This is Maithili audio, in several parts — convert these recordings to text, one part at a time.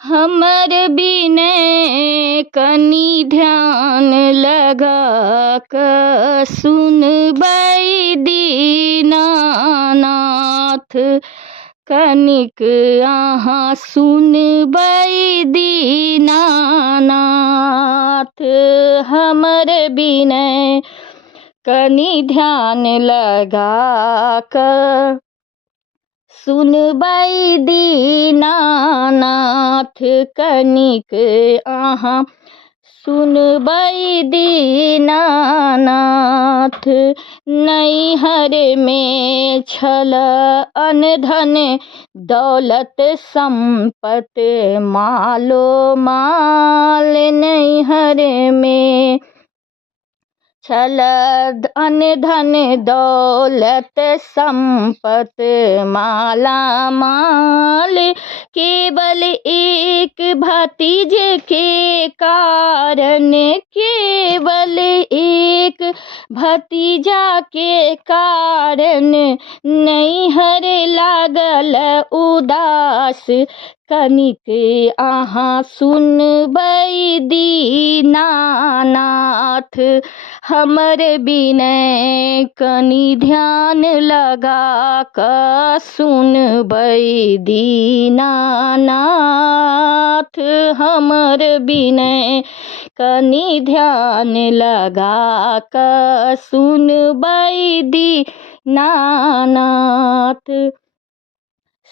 हमर बिनय कनि ध्यान लगा कऽ सुनबै दीनानाथ। कनिक अहाँ सुनबै दीनानाथ। हमर बिनय कनि ध्यान लगा कऽ सुनबै दीनानाथ। कनिक अहाँ सुनबै दीनानाथ। नैहरमे छल अनधन दौलत संपत्ति मालो माल। नैहरमे छल अनधन दौलत संपत्ति माला माल। केवल एक भतीजे के कारण, केवल एक भतीजा के कारण नैहर लागल उदास। कनिक अहाँ सुनबै दीनानाथ। हमर बिनय कनि ध्यान लगा कऽ सुनबै दीनानाथ। हमर बिनय कनि ध्यान लगा कऽ सुनबै दीनानाथ।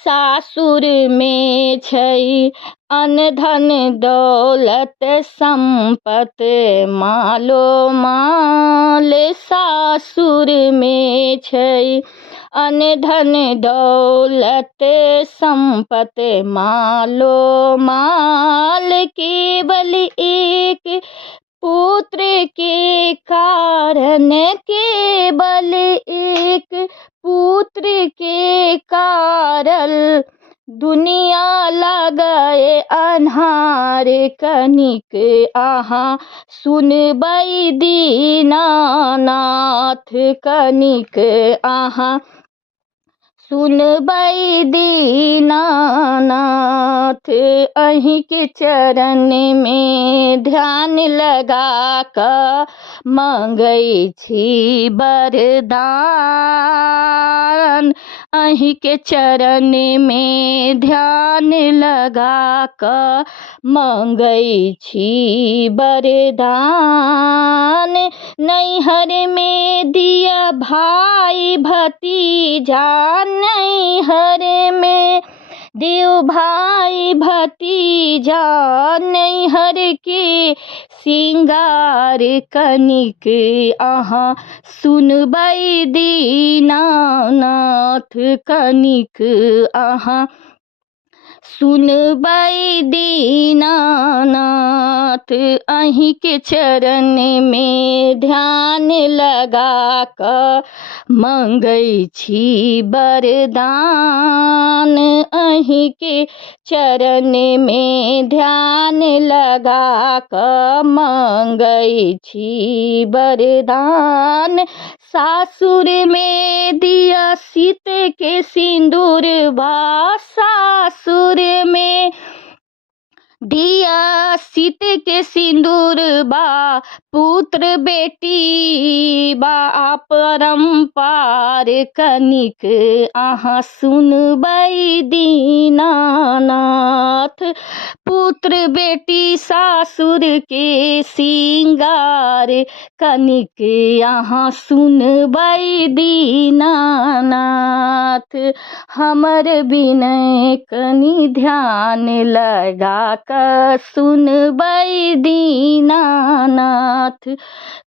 सासुरमे छै अनधन दौलत संपत्ति मालो माल। सासुरमे छै अनधन दौलत संपत्ति मालो माल। केवल एक पुत्र के कारण, केवल एक पुत्र के कारण दुनिया लागए अन्हार। कनिक अहाँ सुनबै दीनानाथ। कनिक अहाँ सुनबै दीनानाथ। अहिंके चरणमे ध्यान लगा कऽ मांगै छी वरदान। अहिंके चरणमे ध्यान लगा कऽ मांगै छी वरदान। नैहरमे दिया भाई भतीजा, नैहरमे दियो भाई भतीजा। नैहर के सिंगार कनिक अहाँ सुनबै दीनानाथ। कनिक अहाँ सुनबै दीनानाथ। अहिंके चरणमे ध्यान लगा कऽ मांगै छी वरदान। अहिंके चरणमे ध्यान लगा कऽ मांगै छी वरदान। सासुरमे दिया सीत के सिंदूरबा, सासुरमे दिया सीत के सिंदूरबा। पुत्र बेटी बा परम्पार। कनिक अहाँ सुनबै दीनानाथ। पुत्र बेटी सासुर के सिंगार। कनिक अहाँ सुनबै दीनानाथ। हमर बिनय कनि ध्यान लगा कऽ सुनबै दीनानाथ।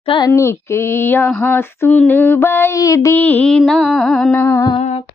कनिक अहाँ सुनबै दीनानाथ।